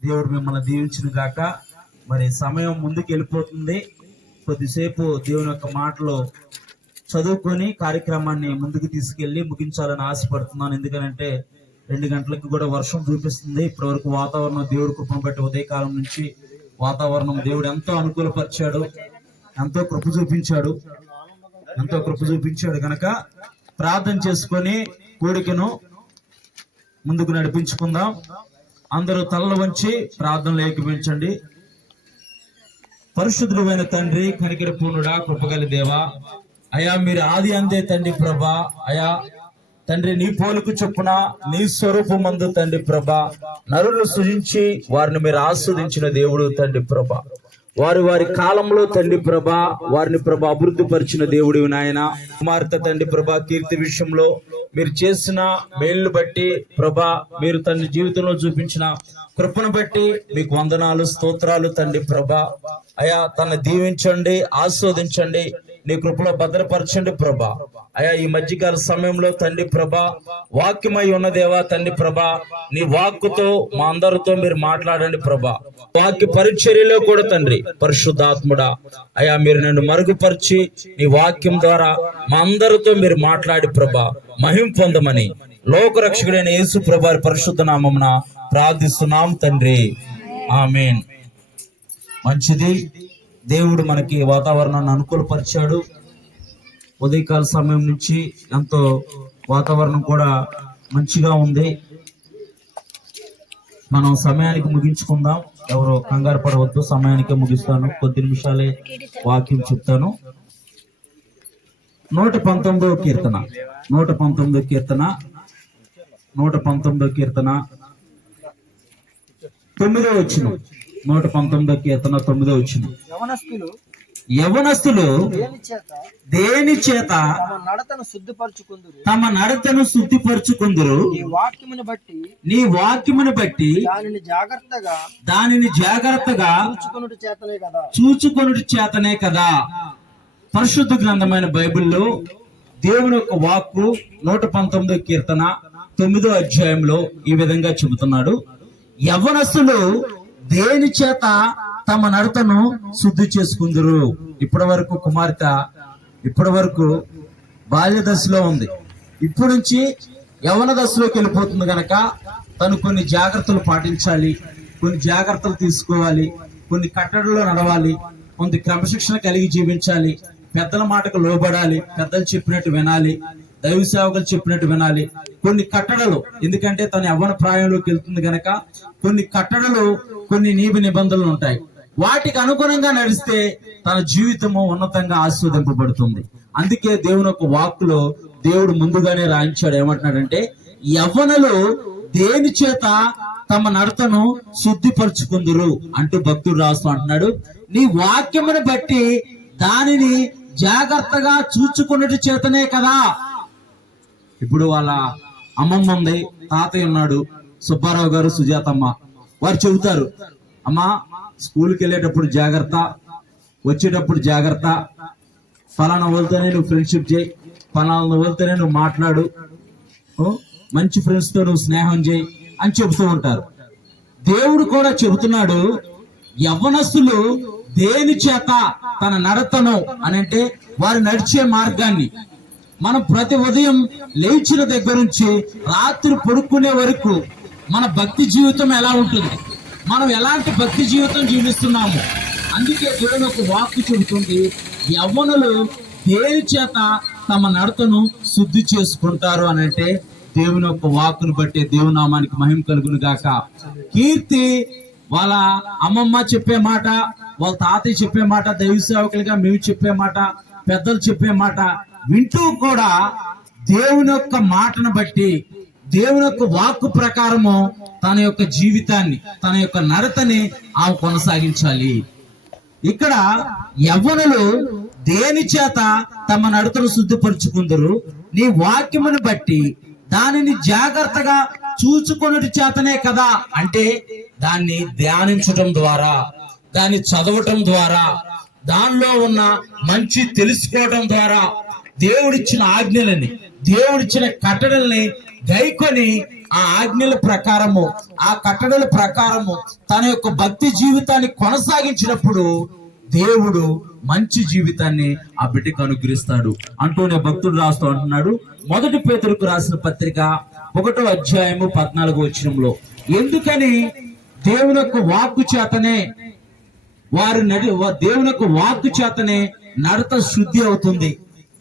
దేవుడు మిమ్మల్ని దీవించును గాక. మరి సమయం ముందుకు వెళ్ళిపోతుంది. కొద్దిసేపు దేవుని యొక్క మాటలు చదువుకొని కార్యక్రమాన్ని ముందుకు తీసుకెళ్లి ముగించాలని ఆశపడుతున్నాను. ఎందుకంటే 2 గంటలకు కూడా వర్షం చూపిస్తుంది. ఇప్పటి వరకు వాతావరణం దేవుడి కృపను బట్టి ఉదయకాలం నుంచి వాతావరణం దేవుడు ఎంతో అనుకూలపరిచాడు, ఎంతో కృప చూపించాడు కనుక ప్రార్థన చేసుకొని కూడికను ముందుకు నడిపించుకుందాం. అందరూ తలలు వంచి ప్రార్థనలు ఏకీభవించండి. పరిశుద్ధుడైన తండ్రి, కనికర పూర్ణుడా, కృపగల దేవా, అయా మీరు ఆది అందే తండ్రి ప్రభా, అయా తండ్రి నీ పోలుకు చొప్పున నీ స్వరూపమందు తండ్రి ప్రభా నరులను సృజించి వారిని మీరు ఆస్వాదించిన దేవుడు తండ్రి ప్రభా. వారి కాలంలో తండ్రి ప్రభా వారిని ప్రభా అభివృద్ధి పరిచిన దేవుడు నాయన. కుమార్తె తండ్రి ప్రభా కీర్తి విషయంలో మీరు చేసిన మేళ్లు బట్టి ప్రభా, మీరు తండ్రి జీవితంలో చూపించిన కృపను బట్టి మీకు వందనాలు, స్తోత్రాలు తండ్రి ప్రభా. అయా తనని దీవించండి, ఆస్వాదించండి, నీ కృపలో భద్రపరచండి ప్రభా. అయా ఈ మధ్యకాల సమయంలో తండ్రి ప్రభా వాక్యమై ఉన్న దేవా తండ్రి ప్రభా, నీ వాక్కుతో మా అందరితో మీరు మాట్లాడండి ప్రభా. వాక్య పరిచర్యలో కూడా తండ్రి పరిశుద్ధాత్ముడా, అయా మీరు నన్ను మరుగుపరిచి నీ వాక్యం ద్వారా మా అందరితో మీరు మాట్లాడి ప్రభా మహిమ పొందమని లోకరక్షకుడైన యేసు ప్రభా పరిశుద్ధ నామమున ప్రార్థిస్తున్నాం తండ్రి, ఆమేన్. మంచిది, దేవుడు మనకి వాతావరణాన్ని అనుకూలపరిచాడు. ఉదయకాల సమయం నుంచి ఎంతో వాతావరణం కూడా మంచిగా ఉంది. మనం సమయానికి ముగించుకుందాం, ఎవరో కంగారు పడవద్దు. సమయానికే ముగిస్తాను, కొద్ది నిమిషాలే వాక్యం చెప్తాను. 119వ కీర్తన 119వ కీర్తన 9వ వచనం. 119వ కీర్తన 9వ వచనం. యవనస్తులు దేని చేత తమ నడతను శుద్ధిపరచుకుందురు, నీ వాక్యమును బట్టి దానిని జాగ్రత్తగా చూచుకొనుట చేతనే కదా. పరిశుద్ధ గ్రంథమైన బైబిల్లో దేవుని యొక్క వాక్కు 119వ కీర్తన 9వ అధ్యాయంలో ఈ విధంగా చెబుతున్నాడు. యవ్వనస్తులు దేని చేత తమ నడతను శుద్ధి చేసుకుందరు. ఇప్పటి వరకు కుమార్తె ఇప్పటి వరకు బాల్య దశలో ఉంది, ఇప్పుడు నుంచి యవ్వన దశలోకి వెళ్ళిపోతుంది గనక తను కొన్ని జాగ్రత్తలు పాటించాలి, కొన్ని జాగ్రత్తలు తీసుకోవాలి, కొన్ని కట్టడలో నడవాలి, కొంత క్రమశిక్షణ కలిగి జీవించాలి, పెద్దల మాటకు లోబడాలి, పెద్దలు చెప్పినట్టు వినాలి, దైవ సేవకులు చెప్పినట్టు వినాలి. కొన్ని కట్టడలు, ఎందుకంటే తన యవ్వన ప్రాయంలోకి వెళ్తుంది గనక కొన్ని కట్టడలు, కొన్ని నిబంధనలు ఉంటాయి. వాటికి అనుగుణంగా నడిస్తే తన జీవితము ఉన్నతంగా ఆస్వాదింపబడుతుంది. అందుకే దేవుని యొక్క వాక్కులో దేవుడు ముందుగానే రాయించాడు. ఏమంటున్నాడంటే, యవ్వనులు దేని చేత తమ నడతను శుద్ధిపరచుకుందురు అంటూ భక్తుడు రాస్తూ అంటున్నాడు, నీ వాక్యమును బట్టి దానిని జాగ్రత్తగా చూచుకున్నట్టు చేతనే కదా. ఇప్పుడు వాళ్ళ అమ్మమ్మ ఉంది, తాతయ్య ఉన్నాడు, సుబ్బారావు గారు, సుజాతమ్మ, వారు చెబుతారు, అమ్మా స్కూల్కి వెళ్ళేటప్పుడు జాగ్రత్త, వచ్చేటప్పుడు జాగ్రత్త, ఫలానా వాళ్ళతోనే నువ్వు ఫ్రెండ్షిప్ చేయి, ఫలానా వాళ్ళతోనే నువ్వు మాట్లాడు, మంచి ఫ్రెండ్స్ తో నువ్వు స్నేహం చేయి అని చెబుతూ ఉంటారు. దేవుడు కూడా చెబుతున్నాడు, యవ్వనస్తులు దేని చేత తన నడతను అనంటే వారు నడిచే మార్గాన్ని. మనం ప్రతి ఉదయం లేచిన దగ్గర నుంచి రాత్రి పడుకునే వరకు మన భక్తి జీవితం ఎలా ఉంటుంది, మనం ఎలాంటి భక్తి జీవితం జీవిస్తున్నాము. అందుకే దేవుని ఒక వాక్కు చెబుతుంది, యవ్వనులు దేని చేత తమ నడతను శుద్ధి చేసుకుంటారు అనంటే దేవుని యొక్క వాక్కును బట్టి దేవుని నామానికి మహిమ కలుగును గాక. కీర్తి వాళ్ళ అమ్మమ్మ చెప్పే మాట, వాళ్ళ తాతయ్య చెప్పే మాట, దైవ సేవకులుగా మేము చెప్పే మాట, పెద్దలు చెప్పే మాట వింటూ కూడా దేవుని యొక్క మాటను బట్టి, దేవుని యొక్క వాక్కు ప్రకారము తన యొక్క జీవితాన్ని, తన యొక్క నడతని ఆమె కొనసాగించాలి. ఇక్కడ యవ్వనులు దేని చేత తమ నడతను శుద్ధిపరుచుకుందరు, నీ వాక్యమును బట్టి దానిని జాగ్రత్తగా చూచుకొనుట చేతనే కదా. అంటే దాన్ని ధ్యానించడం ద్వారా, దాన్ని చదవటం ద్వారా, దానిలో ఉన్న మంచి తెలుసుకోవడం ద్వారా, దేవుడిచ్చిన ఆజ్ఞలని, దేవుడిచ్చిన కట్టడల్ని గైకొని ఆ ఆజ్ఞల ప్రకారము, ఆ కట్టడల ప్రకారము తన యొక్క భక్తి జీవితాన్ని కొనసాగించినప్పుడు దేవుడు మంచి జీవితాన్ని ఆ బిడ్డకు అనుగ్రహిస్తాడు అంటూనే భక్తుడు రాస్తూ అంటున్నాడు. 1 పేతురుకు రాసిన పత్రిక 1వ అధ్యాయము 14వ వచనంలో, ఎందుకని దేవుని యొక్క వాక్కు చేతనే దేవుని యొక్క వాక్కు చేతనే నడత శుద్ధి అవుతుంది.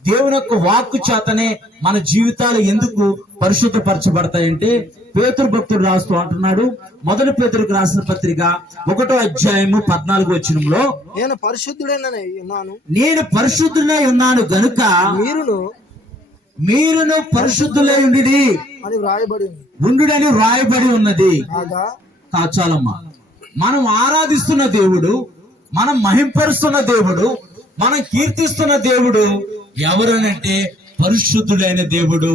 దేవుని యొక్క వాక్కు చేతనే మన జీవితాలు ఎందుకు పరిశుద్ధపరచబడతాయంటే పేతురు భక్తుడు రాస్తూ అంటున్నాడు. 1 పేతురుకు రాసిన పత్రిక 1వ అధ్యాయము 14వ వచనంలో, నేను పరిశుద్ధుడై ఉన్నాను గనుక మీరును పరిశుద్ధులై ఉండుడని వ్రాయబడి ఉన్నది. చాలమ్మా, మనం ఆరాధిస్తున్న దేవుడు, మనం మహింపరుస్తున్న దేవుడు, మనం కీర్తిస్తున్న దేవుడు ఎవరనంటే పరిశుద్ధుడైన దేవుడు,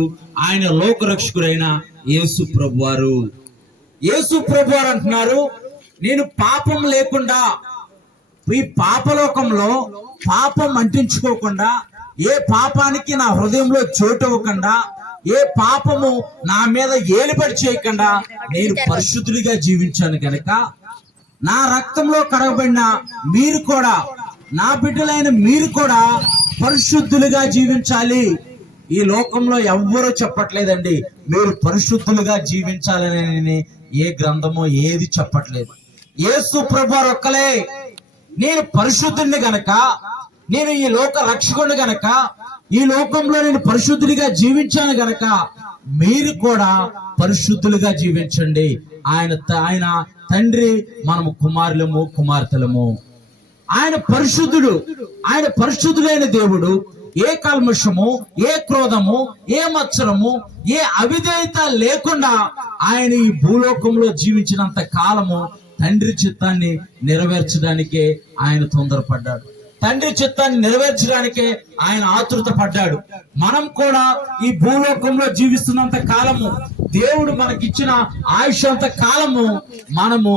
ఆయన లోకరక్షకుడైన యేసు ప్రభువారు. యేసు ప్రభువారు అంటున్నారు, నేను పాపం లేకుండా, ఈ పాపలోకంలో పాపం అంటించుకోకుండా, ఏ పాపానికి నా హృదయంలో చోటు ఇవ్వకుండా, ఏ పాపము నా మీద ఏలుబడి చేయకుండా నేను పరిశుద్ధుడిగా జీవించాను కనుక నా రక్తంలో కడగబడిన మీరు కూడా, నా బిడ్డలైన మీరు కూడా పరిశుద్ధులుగా జీవించాలి. ఈ లోకంలో ఎవ్వరూ చెప్పట్లేదండి మీరు పరిశుద్ధులుగా జీవించాలని. ఏ గ్రంథమో ఏది చెప్పట్లేదు. యేసు ప్రభువారు ఒక్కలే, నేను పరిశుద్ధుని గనక, నేను ఈ లోక రక్షకుడిని గనక, ఈ లోకంలో నేను పరిశుద్ధుడిగా జీవించాను గనక మీరు కూడా పరిశుద్ధులుగా జీవించండి. ఆయన తండ్రి, మనము కుమారులము కుమార్తెలము. ఆయన పరిశుద్ధుడు, ఆయన పరిశుద్ధుడైన దేవుడు. ఏ కల్మషము, ఏ క్రోధము, ఏ మత్సరము, ఏ అవిధేయత లేకుండా ఆయన ఈ భూలోకంలో జీవించినంత కాలము తండ్రి చిత్తాన్ని నెరవేర్చడానికే ఆయన తొందరపడ్డాడు. తండ్రి చిత్తాన్ని నెరవేర్చడానికే ఆయన ఆతృత పడ్డాడు. మనం కూడా ఈ భూలోకంలో జీవిస్తున్నంత కాలము, దేవుడు మనకిచ్చిన ఆయుష్ అంత కాలము మనము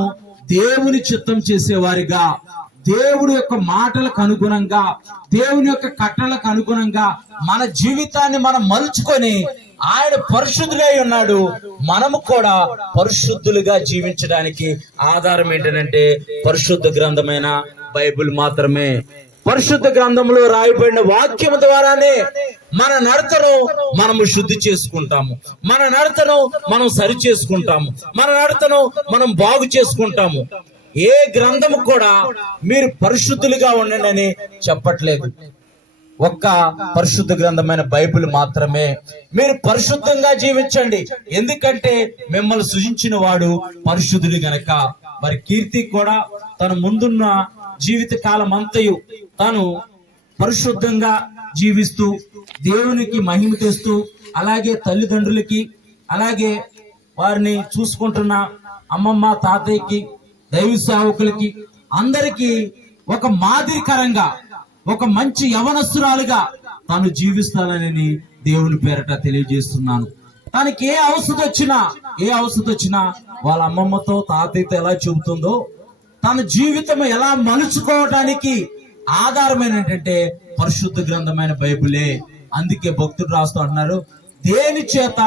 దేవుని చిత్తం చేసేవారిగా, దేవుడి యొక్క మాటలకు అనుగుణంగా, దేవుని యొక్క కట్టలకు అనుగుణంగా మన జీవితాన్ని మనం మలుచుకొని, ఆయన పరిశుద్ధులై ఉన్నాడు, మనము కూడా పరిశుద్ధులుగా జీవించడానికి ఆధారం ఏంటంటే పరిశుద్ధ గ్రంథమైన బైబిల్ మాత్రమే. పరిశుద్ధ గ్రంథంలో రాయబడిన వాక్యం ద్వారానే మన నడతను మనము శుద్ధి చేసుకుంటాము, మన నడతను మనం సరి చేసుకుంటాము, మన నడతను మనం బాగు చేసుకుంటాము. ఏ గ్రంథము కూడా మీరు పరిశుద్ధులుగా ఉండండి అని చెప్పట్లేదు. ఒక్క పరిశుద్ధ గ్రంథమైన బైబిల్ మాత్రమే మీరు పరిశుద్ధంగా జీవించండి, ఎందుకంటే మిమ్మల్ని సృజించిన వాడు పరిశుద్ధుడు గనక. మరి కీర్తి కూడా తన ముందున్న జీవిత కాలం అంతయు తాను పరిశుద్ధంగా జీవిస్తూ దేవునికి మహిమ తెస్తూ, అలాగే తల్లిదండ్రులకి, అలాగే వారిని చూసుకుంటున్న అమ్మమ్మ తాతయ్యకి, దైవ సేవకులకి, అందరికీ ఒక మాదిరికరంగా, ఒక మంచి యవనస్తురాలుగా తాను జీవిస్తానని దేవుని పేరట తెలియజేస్తున్నాను. తనకి ఏ అవసరం వచ్చినా వాళ్ళ అమ్మమ్మతో తాతయ్యతో ఎలా చెబుతుందో, తన జీవితం ఎలా మలుచుకోవడానికి ఆధారమైన ఏంటంటే పరిశుద్ధ గ్రంథమైన బైబిలే. అందుకే భక్తుడు రాస్తూ అంటున్నారు, దేని చేత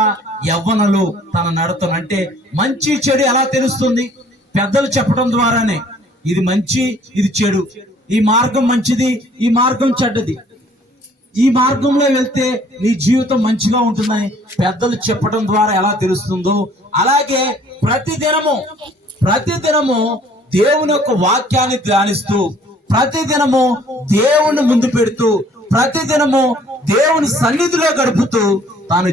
యవ్వనులు తన నడతను, అంటే మంచి చెడు ఎలా తెలుస్తుంది? పెద్దలు చెప్పడం ద్వారానే. ఇది మంచి, ఇది చెడు, ఈ మార్గం మంచిది, ఈ మార్గం చెడ్డది, ఈ మార్గంలో వెళ్తే నీ జీవితం మంచిగా ఉంటుందని పెద్దలు చెప్పడం ద్వారా ఎలా తెలుస్తుందో, అలాగే ప్రతిదినము దేవుని యొక్క వాక్యాన్ని ధ్యానిస్తూ, ప్రతిదినము దేవుని ముందు పెడుతూ, ప్రతిదినము దేవుని సన్నిధిలో గడుపుతూ తన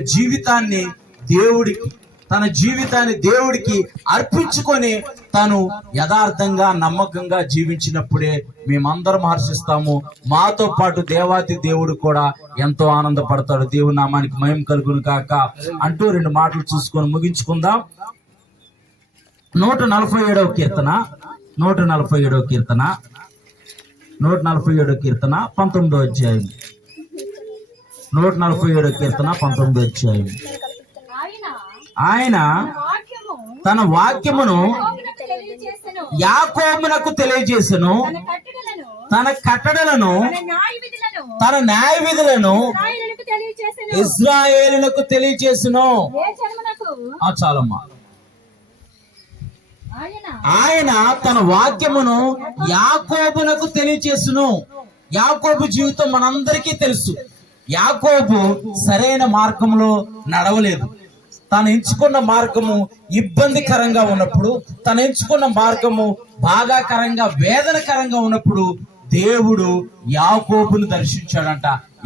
జీవితాన్ని దేవుడికి అర్పించుకొని తను యథార్థంగా నమ్మకంగా జీవించినప్పుడే మేమందరం హర్షిస్తాము. మాతో పాటు దేవాతి దేవుడు కూడా ఎంతో ఆనందపడతాడు. దేవుని నామానికి మహిమ కలుగును కాక అంటూ 2 మాటలు చూసుకొని ముగించుకుందాం. 147వ కీర్తన 147వ కీర్తన 19వ అధ్యాయం. 147వ కీర్తన 19వ అధ్యాయం. ఆయన తన వాక్యమును యాకోబునకు తెలియజేసెను, తన కట్టడలను తన న్యాయ విధులను తన న్యాయ విధులను ఇశ్రాయేలులకు తెలియజేసెను. ఇజ్రాయేలులకు తెలియజేసును. ఏ జన్మనకు చాలమ్మా. ఆయన ఆయన తన వాక్యమును యాకోబునకు తెలియజేసును. యాకోబు జీవితం మనందరికీ తెలుసు. యాకోబు సరైన మార్గంలో నడవలేదు. తను ఎంచుకున్న మార్గము ఇబ్బందికరంగా ఉన్నప్పుడు, తను ఎంచుకున్న మార్గము బాధాకరంగా వేదనకరంగా ఉన్నప్పుడు దేవుడు యాకోబును దర్శించాడంట.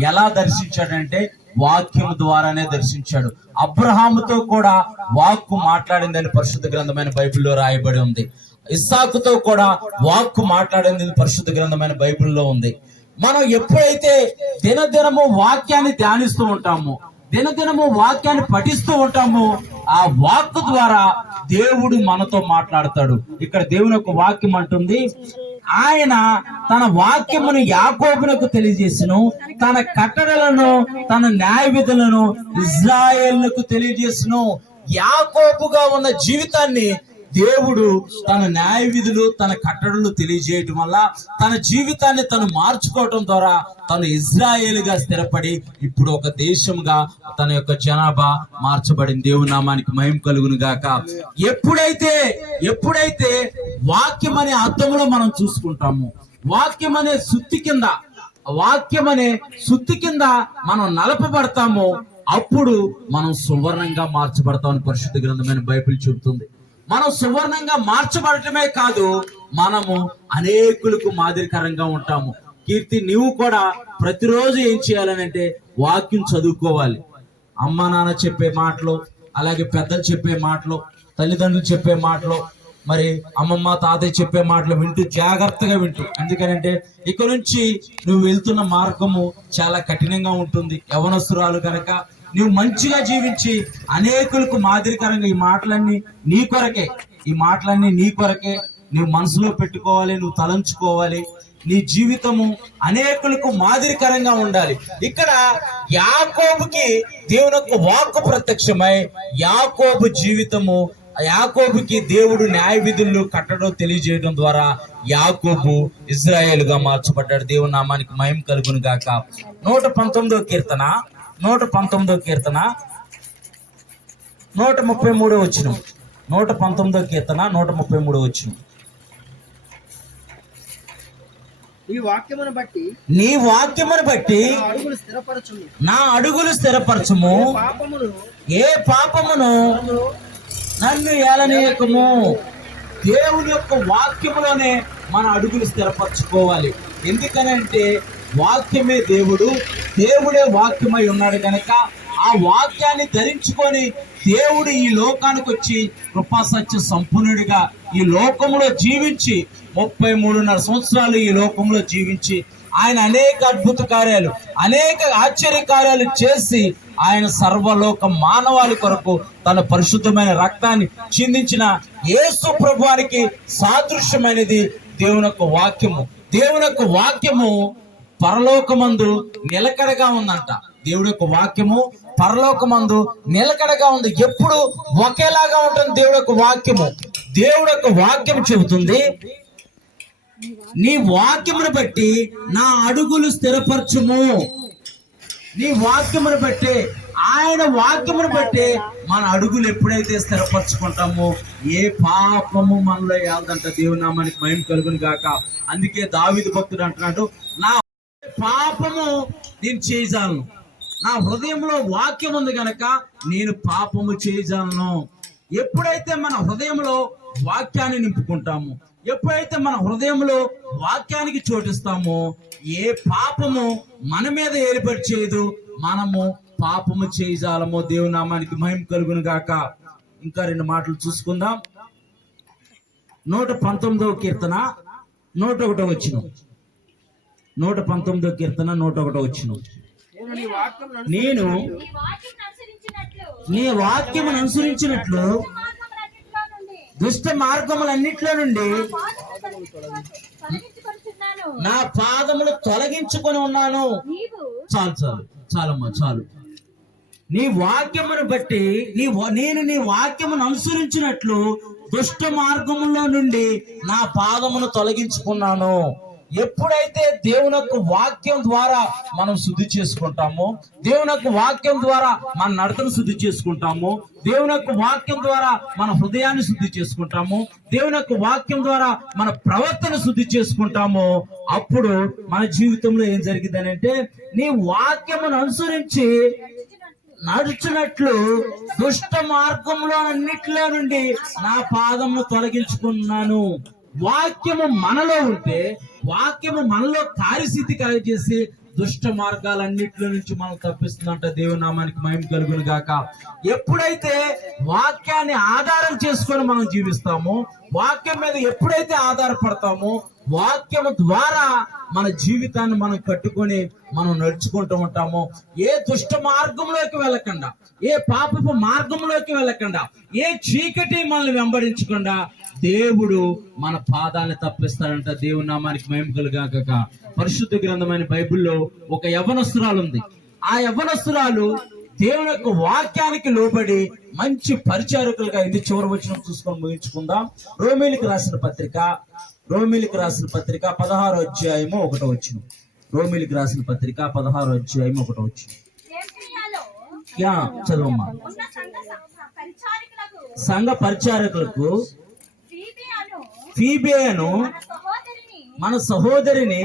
ఎలా దర్శించాడంటే వాక్యం ద్వారానే దర్శించాడు. అబ్రహాముతో కూడా వాక్కు మాట్లాడిందని పరిశుద్ధ గ్రంథమైన బైబిల్లో రాయబడి ఉంది. ఇస్సాకుతో కూడా వాక్కు మాట్లాడింది పరిశుద్ధ గ్రంథమైన బైబిల్లో ఉంది. మనం ఎప్పుడైతే దినదినము వాక్యాన్ని ధ్యానిస్తూ ఉంటామో, దినదినము వాక్యాన్ని పఠిస్తూ ఉంటామో, ఆ వాక్కు ద్వారా దేవుడు మనతో మాట్లాడతాడు. ఇక్కడ దేవుని యొక్క వాక్యం అంటుంది, ఆయన తన వాక్యమును యాకోబునకు తెలియజేసును, తన కట్టడలను తన న్యాయ విధులను ఇజ్రాయేలుకు తెలియజేసును. యాకోబుగా ఉన్న జీవితాన్ని దేవుడు తన న్యాయ విధులు తన కట్టడలు తెలియజేయటం వల్ల తన జీవితాన్ని తను మార్చుకోవటం ద్వారా తను ఇజ్రాయేలుగా స్థిరపడి ఇప్పుడు ఒక దేశంగా తన యొక్క జనాభా మార్చబడింది. దేవుని నామానికి మహిమ కలుగును గాక. ఎప్పుడైతే వాక్యం అనే అర్థంలో మనం చూసుకుంటాము, వాక్యం అనే సుత్తి కింద మనం నలపబడతాము, అప్పుడు మనం సువర్ణంగా మార్చబడతామని పరిశుద్ధ గ్రంథమైన బైబిల్ చెబుతుంది. మనం సువర్ణంగా మార్చబడటమే కాదు, మనము అనేకులకు మాదిరికరంగా ఉంటాము. కీర్తి, నీవు కూడా ప్రతిరోజు ఏం చేయాలనంటే వాక్యం చదువుకోవాలి. అమ్మ నాన్న చెప్పే మాటలు, అలాగే పెద్దలు చెప్పే మాటలు, తల్లిదండ్రులు చెప్పే మాటలు, మరి అమ్మమ్మ తాతయ్య చెప్పే మాటలు వింటూ జాగ్రత్తగా వింటూ. ఎందుకనంటే ఇక నుంచి నువ్వు వెళ్తున్న మార్గము చాలా కఠినంగా ఉంటుంది. యవనస్తురాలు కనుక నువ్వు మంచిగా జీవించి అనేకులకు మాదిరికరంగా ఈ మాటలన్నీ నీ కొరకే నువ్వు మనసులో పెట్టుకోవాలి, నువ్వు తలంచుకోవాలి. నీ జీవితము అనేకులకు మాదిరికరంగా ఉండాలి. ఇక్కడ యాకోబుకి దేవుని యొక్క వాక్కు ప్రత్యక్షమై యాకోబుకి దేవుడు న్యాయ విధులు కట్టడం తెలియజేయడం ద్వారా యాకోబు ఇజ్రాయేలుగా మార్చబడ్డాడు. దేవుని నామానికి మహిమ కలుగును గాక. 119వ కీర్తన 133వ వచనం. 119వ కీర్తన 133వ వచనం. నీ వాక్యమును బట్టి నా అడుగులు స్థిరపరచుము, ఏ పాపమును నన్ను ఏలనీయకము. దేవుని యొక్క వాక్యములోనే మన అడుగులు స్థిరపరచుకోవాలి. ఎందుకనంటే వాక్యమే దేవుడే వాక్యమై ఉన్నాడు కనుక ఆ వాక్యాన్ని ధరించుకొని దేవుడు ఈ లోకానికి వచ్చి కృపా సత్య సంపూర్ణుడిగా ఈ లోకంలో జీవించి 33.5 సంవత్సరాలు ఈ లోకంలో జీవించి ఆయన అనేక అద్భుత కార్యాలు, అనేక ఆశ్చర్య కార్యాలు చేసి ఆయన సర్వలోక మానవాళి కొరకు తన పరిశుద్ధమైన రక్తాన్ని చిందించిన యేసు ప్రభువానికి సాదృశ్యమైనది దేవుని యొక్క వాక్యము. దేవుని యొక్క వాక్యము పరలోకమందు నిలకడగా ఉందంట. దేవుడి యొక్క వాక్యము పరలోకమందు నిలకడగా ఉంది. ఎప్పుడు ఒకేలాగా ఉంటుంది దేవుడి యొక్క వాక్యము. దేవుడి యొక్క వాక్యం చెబుతుంది, నీ వాక్యమును బట్టి నా అడుగులు స్థిరపరచుము. నీ వాక్యమును బట్టి, ఆయన వాక్యమును బట్టి మన అడుగులు ఎప్పుడైతే స్థిరపరచుకుంటామో ఏ పాపము మనలో ఏదంట. దేవుని నామానికి మహిమ కలుగును గాక. అందుకే దావీదు భక్తుడు అంటున్నాడు, నా పాపము నేను చేయజాలను, నా హృదయంలో వాక్యం ఉంది గనక నేను పాపము చేయజాలను. ఎప్పుడైతే మన హృదయంలో వాక్యాన్ని నింపుకుంటామో, ఎప్పుడైతే మన హృదయంలో వాక్యానికి చోటిస్తామో ఏ పాపము మన మీద ఏర్పడి చేయదు, మనము పాపము చేయజాలమో. దేవుని నామానికి మహిమ కలుగును గాక. ఇంకా 2 మాటలు చూసుకుందాం. 119వ కీర్తన 101వ వచనం. 119వ కీర్తన 101వ వచనం. నేను నీ వాక్యమును అనుసరించినట్లు దుష్ట మార్గములన్నిట్లో నుండి నా పాదములు తొలగించుకొని ఉన్నాను. చాలమ్మా. నీ వాక్యమును బట్టి నేను నీ వాక్యమును అనుసరించినట్లు దుష్ట మార్గములో నుండి నా పాదమును తొలగించుకున్నాను. ఎప్పుడైతే దేవుని యొక్క వాక్యం ద్వారా మనం శుద్ధి చేసుకుంటామో, దేవుని యొక్క వాక్యం ద్వారా మన నడతను శుద్ధి చేసుకుంటాము, దేవుని యొక్క వాక్యం ద్వారా మన హృదయాన్ని శుద్ధి చేసుకుంటాము, దేవుని యొక్క వాక్యం ద్వారా మన ప్రవర్తన శుద్ధి చేసుకుంటాము, అప్పుడు మన జీవితంలో ఏం జరిగిందని అంటే, నీ వాక్యమును అనుసరించి నడుచున్నట్లు దుష్ట మార్గంలో అన్నిట్లో నుండి నా పాదమును తొలగించుకున్నాను. వాక్యము మనలో ఉంటే, వాక్యము మనలో కార్యసిద్ధి కలగజేసి దుష్ట మార్గాలన్నిట్లో నుంచి మనం తప్పిస్తుందంట. దేవుని నామానికి మహిమ కలుగును గాక. ఎప్పుడైతే వాక్యాన్ని ఆధారం చేసుకొని మనం జీవిస్తామో, వాక్యం మీద ఎప్పుడైతే ఆధారపడతామో, వాక్యము ద్వారా మన జీవితాన్ని మనం కట్టుకొని మనం నడుచుకుంటూ ఉంటాము. ఏ దుష్ట మార్గంలోకి వెళ్ళకుండా, ఏ పాపపు మార్గంలోకి వెళ్ళకుండా, ఏ చీకటి మనల్ని వెంబడించకుండా దేవుడు మన పాదాన్ని తప్పిస్తాడంట. దేవుని నామానికి మహిమ కలుగాక. పరిశుద్ధ గ్రంథమైన బైబిల్లో ఒక యవ్వనస్తురాలు ఉంది. ఆ యవ్వనస్తురాలు దేవుని యొక్క వాక్యానికి లోబడి మంచి పరిచారకులుగా, ఇది చివరి వచనం చూసుకొని ముగించుకుందాం. రోమీలకు రాసిన పత్రిక 16వ అధ్యాయము 1వ వచనం. రోమీలకు రాసిన పత్రిక 16వ అధ్యాయము 1వ వచనం. చదవమ్మా. ఉన్న పరిచారకులకు సంఘ పరిచారకులకు ఫీబే అను మన సహోదరిని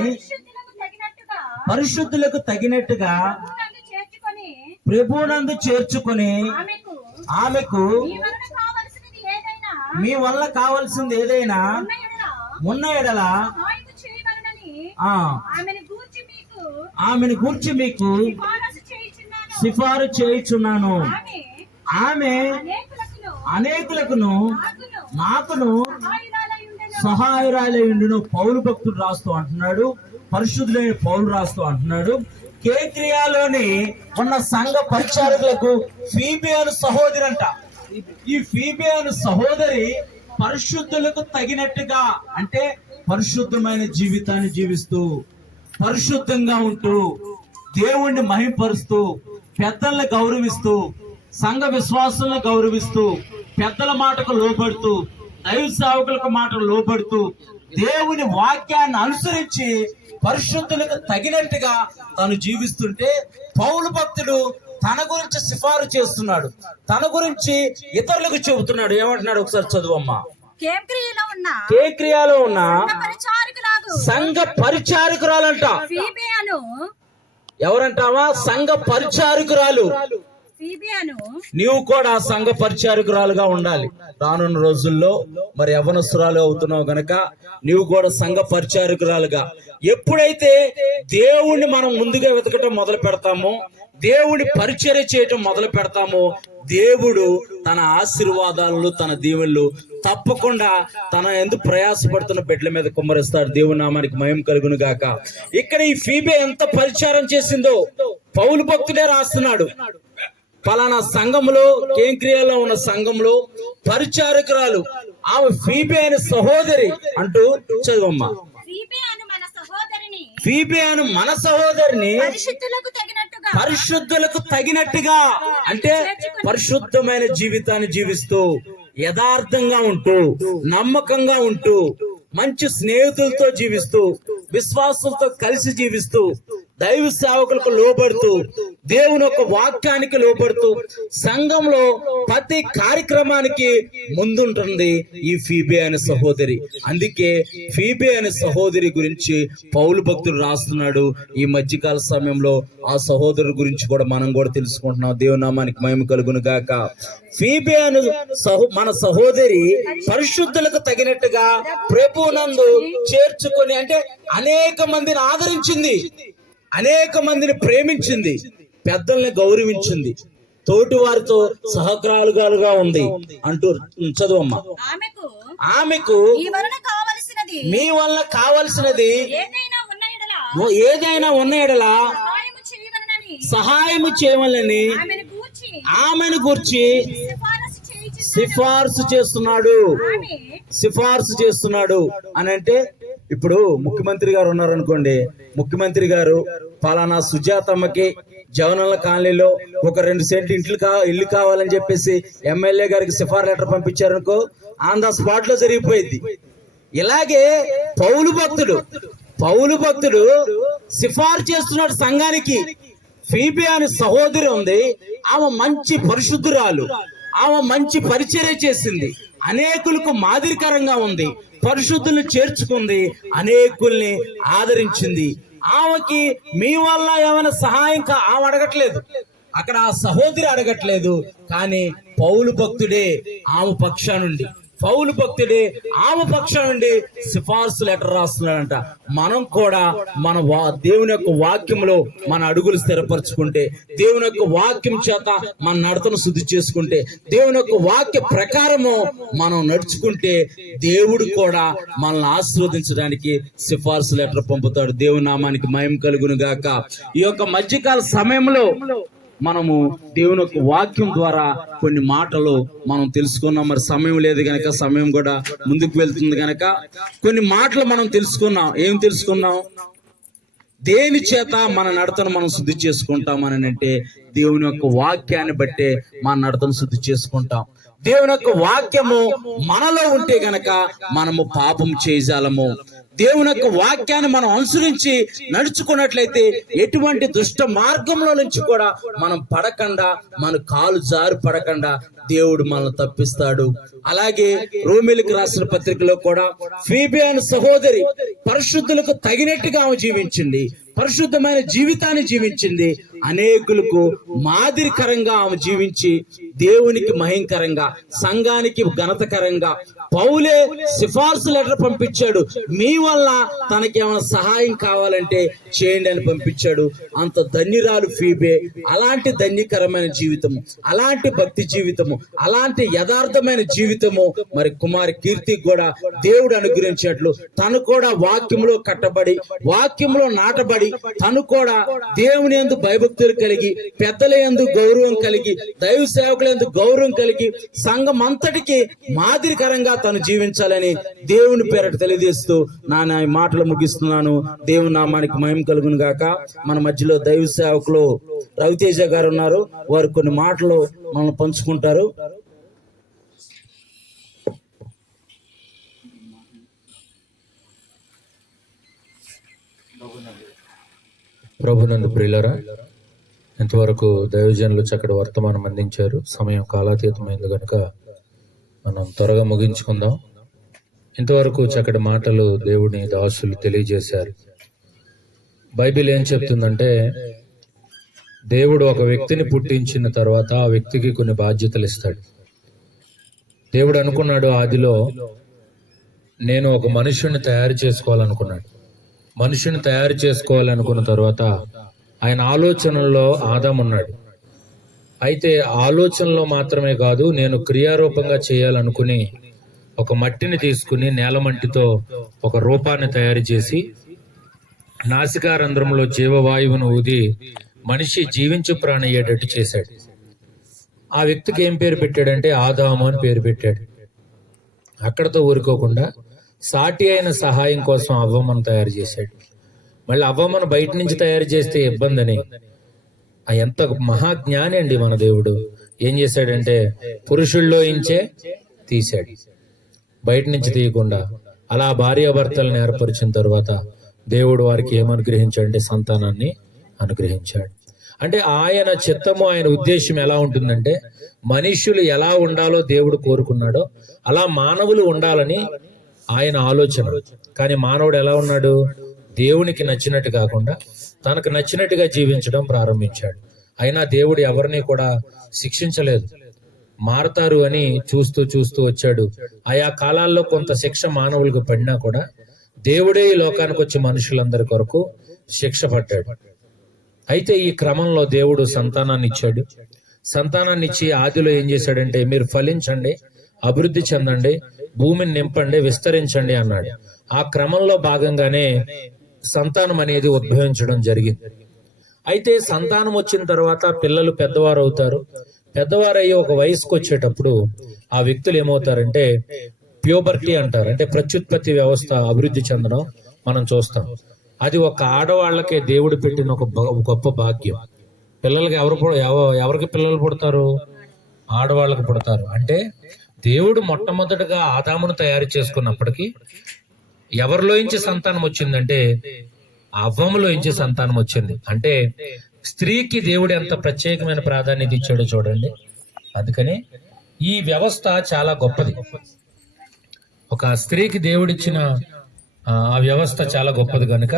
పరిశుద్ధులకు తగినట్టుగా ప్రభువునందు చేర్చుకొని ఆమెకు మీ వల్ల కావలసింది ఏదైనా ఉన్న ఎడల ఆమెను గూర్చి మీకు సిఫారు చేయుచున్నాను. ఆమె అనేకులకును నాకును సహాయరాలయుండును. పౌలు భక్తుడు రాస్తూ అంటున్నాడు, పరిశుద్ధులైన పౌలు రాస్తూ అంటున్నాడు, కేక్రియాలోని ఉన్న సంఘ పరిచారకులకు ఫీబే అను సహోదరి అంట. ఈ ఫీబే అను సహోదరి పరిశుద్ధులకు తగినట్టుగా, అంటే పరిశుద్ధమైన జీవితాన్ని జీవిస్తూ, పరిశుద్ధంగా ఉంటూ, దేవుణ్ణి మహింపరుస్తూ, పెద్దల్ని గౌరవిస్తూ, సంఘ విశ్వాసులను గౌరవిస్తూ, పెద్దల మాటకు లోబడుతూ, దైవ సేవకులకు మాటకు లోబడుతూ, దేవుని వాక్యాన్ని అనుసరించి పరిశుద్ధులకు తగినట్టుగా తను జీవిస్తుంటే, పౌలు భక్తుడు తన గురించి సిఫారు చేస్తున్నాడు, తన గురించి ఇతరులకు చెబుతున్నాడు. ఏమంటున్నాడు ఒకసారి చదువమ్మా. కేక్రియాలో ఉన్న సంఘ పరిచారకురాలంట. ఎవరంటావా? సంఘ పరిచారకురాలు. నీవు కూడా సంఘ పరిచారకురాలుగా ఉండాలి. రానున్న రోజుల్లో మరి యవ్వనస్తురాలు అవుతున్నావు గనక నీవు కూడా సంఘ పరిచారకురాలుగా, ఎప్పుడైతే దేవుణ్ణి మనం ముందుగా వెతకటం మొదలు పెడతామో, దేవుడి పరిచర్య చేయటం మొదలు పెడతామో, దేవుడు తన ఆశీర్వాదాలను, తన దీవెనలు తప్పకుండా తన ఎందుకు ప్రయాసపడుతున్న బిడ్డల మీద కుమ్మరిస్తాడు. దేవుని నామానికి మహిమ కలుగును గాక. ఇక్కడ ఈ ఫీబే ఎంత పరిచారం చేసిందో పౌలు భక్తుడే రాస్తున్నాడు. పలానా సంఘంలో, కేంక్రియాలో ఉన్న సంఘంలో పరిచారకురాలు ఆమె ఫీబే అనే సహోదరి అంటూ చదువమ్మా. ఫీబే అను మన సహోదరిని పరిశుద్ధులకు తగినట్టుగా, అంటే పరిశుద్ధమైన జీవితాన్ని జీవిస్తూ, యథార్థంగా ఉంటూ, నమ్మకంగా ఉంటూ, మంచి స్నేహితులతో జీవిస్తూ, విశ్వాసులతో కలిసి జీవిస్తూ, దైవ సేవకులకు లోబడుతూ, దేవుని యొక్క వాక్యానికి లోబడుతూ, సంఘంలో ప్రతి కార్యక్రమానికి ముందుంటుంది ఈ ఫీబే అనే సహోదరి. అందుకే ఫీబే అనే సహోదరి గురించి పౌలు భక్తుడు రాస్తున్నాడు. ఈ మధ్యకాల సమయంలో ఆ సహోదరు గురించి కూడా మనం కూడా తెలుసుకుంటున్నాం. దేవుని నామానికి మహిమ కలుగును గాక. ఫీబే అను మన సహోదరి పరిశుద్ధులకు తగినట్టుగా ప్రభువునందు చేర్చుకొని, అంటే అనేక మందిని ఆదరించింది, అనేక మందిని ప్రేమించింది, పెద్దల్ని గౌరవించింది, తోటి వారితో సహకారులుగా ఉంది అంటూ చదువమ్మా. ఆమెకు మీ వల్ల కావలసినది ఏదైనా ఉన్న ఎడల సహాయము చేయవలని ఆమెను గూర్చి సిఫార్సు చేస్తున్నాడు అని అంటే, ఇప్పుడు ముఖ్యమంత్రి గారు ఉన్నారనుకోండి, ముఖ్యమంత్రి గారు పలానా సుజాతమ్మకి జవనల కాలనీలో ఒక 2 సెంట్లు ఇల్లు కావాలని చెప్పేసి ఎమ్మెల్యే గారికి సిఫార్ లెటర్ పంపించారనుకో, ఆన్ ద స్పాట్ లో జరిగిపోయింది. ఇలాగే పౌలు భక్తుడు పౌలు భక్తుడు సిఫార్సు చేస్తున్నాడు సంఘానికి. ఫీబే అనే సహోదరి ఉంది, ఆమె మంచి పరిశుద్ధురాలు, ఆమె మంచి పరిచర్య చేసింది, అనేకులకు మాదిరికరంగా ఉంది, పరిశుద్ధుల్ని చేర్చుకుంది, అనేకుల్ని ఆదరించింది. ఆమెకి మీ వల్ల ఏమైనా సహాయం ఆమె అడగట్లేదు, అక్కడ ఆ సహోదరి అడగట్లేదు, కానీ పౌలు భక్తుడే ఆమె పక్షానుండి ఆమె పక్షం నుండి సిఫార్సు లెటర్ రాస్తున్నాడంట. మనం కూడా మన దేవుని యొక్క వాక్యంలో మన అడుగులు స్థిరపరచుకుంటే, దేవుని యొక్క వాక్యం చేత మన నడతను శుద్ధి చేసుకుంటే, దేవుని యొక్క వాక్య ప్రకారము మనం నడుచుకుంటే, దేవుడు కూడా మనల్ని ఆశీర్వదించడానికి సిఫార్సు లెటర్ పంపుతాడు. దేవుని నామానికి మహిమ కలుగును గాక. ఈ యొక్క మధ్యకాల సమయంలో మనము దేవుని యొక్క వాక్యం ద్వారా కొన్ని మాటలు మనం తెలుసుకున్నాం. మరి సమయం లేదు గనక, సమయం కూడా ముందుకు వెళ్తుంది గనక కొన్ని మాటలు మనం తెలుసుకున్నాం. ఏం తెలుసుకున్నాం? దేని చేత మన నడతను మనం శుద్ధి చేసుకుంటామని అంటే, దేవుని యొక్క వాక్యాన్ని బట్టే మన నడతను శుద్ధి చేసుకుంటాం. దేవుని యొక్క వాక్యము మనలో ఉంటే గనక మనము పాపం చేయజాలము. దేవుని యొక్క వాక్యాన్ని మనం అనుసరించి నడుచుకున్నట్లయితే ఎటువంటి దుష్ట మార్గంలో నుంచి కూడా మనం పడకుండా, మన కాలు జారి పడకుండా దేవుడు మనల్ని తప్పిస్తాడు. అలాగే రోమీయులకు రాసిన పత్రికలో కూడా ఫీబే అనే సహోదరి పరిశుద్ధులకు తగినట్టుగా ఆమె జీవించింది, పరిశుద్ధమైన జీవితాన్ని జీవించింది, అనేకులకు మాదిరికరంగా ఆమె జీవించి దేవునికి మహింకరంగా, సంఘానికి ఘనతకరంగా పౌలే సిఫార్సు లెటర్ పంపించాడు. మీ వల్ల తనకి ఏమైనా సహాయం కావాలంటే చేయండి అని పంపించాడు. అంత ధన్యురాలు ఫీబే. అలాంటి ధన్యకరమైన జీవితము, అలాంటి భక్తి జీవితము, అలాంటి యథార్థమైన జీవితము మరి కుమారి కీర్తికి కూడా దేవుడు అనుగ్రహించినట్లు, తను కూడా వాక్యంలో కట్టబడి, వాక్యంలో నాటబడి, తను కూడా దేవుని యందు భయభక్తులు కలిగి, పెద్దల యందు గౌరవం కలిగి, దైవ సేవకుల యందు గౌరవం కలిగి, సంఘం అంతటికి మాదిరికరంగా తను జీవించాలని దేవుని పేరట తెలియజేస్తూ నా మాటలు ముగిస్తున్నాను. దేవుని నామానికి మహిమ కలుగును గాక. మన మధ్యలో దైవ సేవకులు రవితేజ గారు ఉన్నారు, వారు కొన్ని మాటలు మనం పంచుకుంటారు. ప్రభునందు ప్రియులరా, ఇంతవరకు దైవజనులు చక్కటి వర్తమానం అందించారు. సమయం కాలాతీతమైంది కనుక మనం త్వరగా ముగించుకుందాం. ఇంతవరకు చక్కటి మాటలు దేవుని దాసులు తెలియజేశారు. బైబిల్ ఏం చెప్తుందంటే, దేవుడు ఒక వ్యక్తిని పుట్టించిన తర్వాత ఆ వ్యక్తికి కొన్ని బాధ్యతలు ఇస్తాడు. దేవుడు అనుకున్నాడు ఆదిలో, నేను ఒక మనుషుని తయారు చేసుకోవాలనుకున్నాడు. మనుషుని తయారు చేసుకోవాలనుకున్న తర్వాత ఆయన ఆలోచనల్లో ఆదాము ఉన్నాడు. అయితే ఆలోచనలో మాత్రమే కాదు, నేను క్రియారూపంగా చేయాలనుకుని ఒక మట్టిని తీసుకుని నేలమట్టితో ఒక రూపాన్ని తయారు చేసి నాసికారంధ్రంలో జీవవాయువును ఊది మనిషి జీవించు ప్రాణి అయ్యేటట్టు చేశాడు. ఆ వ్యక్తికి ఏం పేరు పెట్టాడంటే ఆదాము అని పేరు పెట్టాడు. అక్కడతో ఊరుకోకుండా సాటి అయిన సహాయం కోసం అవ్వమ్మను తయారు చేశాడు. మళ్ళీ అవ్వమ్మను బయట నుంచి తయారు చేస్తే ఇబ్బంది అని, ఎంత మహాజ్ఞాని అండి మన దేవుడు. ఏం చేశాడంటే పురుషుల్లో ఇంచే తీశాడు, బయట నుంచి తీయకుండా. అలా భార్యాభర్తలను ఏర్పరిచిన తర్వాత దేవుడు వారికి ఏమనుగ్రహించాడంటే సంతానాన్ని అనుగ్రహించాడు. అంటే ఆయన చిత్తము, ఆయన ఉద్దేశం ఎలా ఉంటుందంటే, మనుష్యులు ఎలా ఉండాలో దేవుడు కోరుకున్నాడో అలా మానవులు ఉండాలని ఆయన ఆలోచన. కానీ మానవుడు ఎలా ఉన్నాడు? దేవునికి నచ్చినట్టు కాకుండా తనకు నచ్చినట్టుగా జీవించడం ప్రారంభించాడు. అయినా దేవుడు ఎవరిని కూడా శిక్షించలేదు, మారతారు అని చూస్తూ చూస్తూ వచ్చాడు. ఆయా కాలాల్లో కొంత శిక్ష మానవులకు పడినా కూడా దేవుడే ఈ లోకానికి వచ్చి మనుషులందరి కొరకు శిక్ష పడ్డాడు. అయితే ఈ క్రమంలో దేవుడు సంతానాన్ని ఇచ్చాడు. సంతానాన్ని ఇచ్చి ఆదిలో ఏం చేశాడంటే, మీరు ఫలించండి, అభివృద్ధి చెందండి, భూమిని నింపండి, విస్తరించండి అన్నాడు. ఆ క్రమంలో భాగంగానే సంతానం అనేది ఉద్భవించడం జరిగింది. అయితే సంతానం వచ్చిన తర్వాత పిల్లలు పెద్దవారు అవుతారు. పెద్దవారు అయ్యి ఒక వయసుకు వచ్చేటప్పుడు ఆ వ్యక్తులు ఏమవుతారంటే ప్యూబర్టీ అంటారు. అంటే ప్రత్యుత్పత్తి వ్యవస్థ అభివృద్ధి చెందడం మనం చూస్తాం. అది ఒక ఆడవాళ్ళకే దేవుడు పెట్టిన ఒక గొప్ప భాగ్యం. పిల్లలకి ఎవరికి పిల్లలు పుడతారు? ఆడవాళ్ళకి పుడతారు. అంటే దేవుడు మొట్టమొదటిగా ఆదామును తయారు చేసుకున్నప్పటికీ ఎవరిలోంచి సంతానం వచ్చిందంటే అవ్వములోంచి సంతానం వచ్చింది. అంటే స్త్రీకి దేవుడు ఎంత ప్రత్యేకమైన ప్రాధాన్యత ఇచ్చాడో చూడండి. అందుకని ఈ వ్యవస్థ చాలా గొప్పది. ఒక స్త్రీకి దేవుడిచ్చిన ఆ వ్యవస్థ చాలా గొప్పది కనుక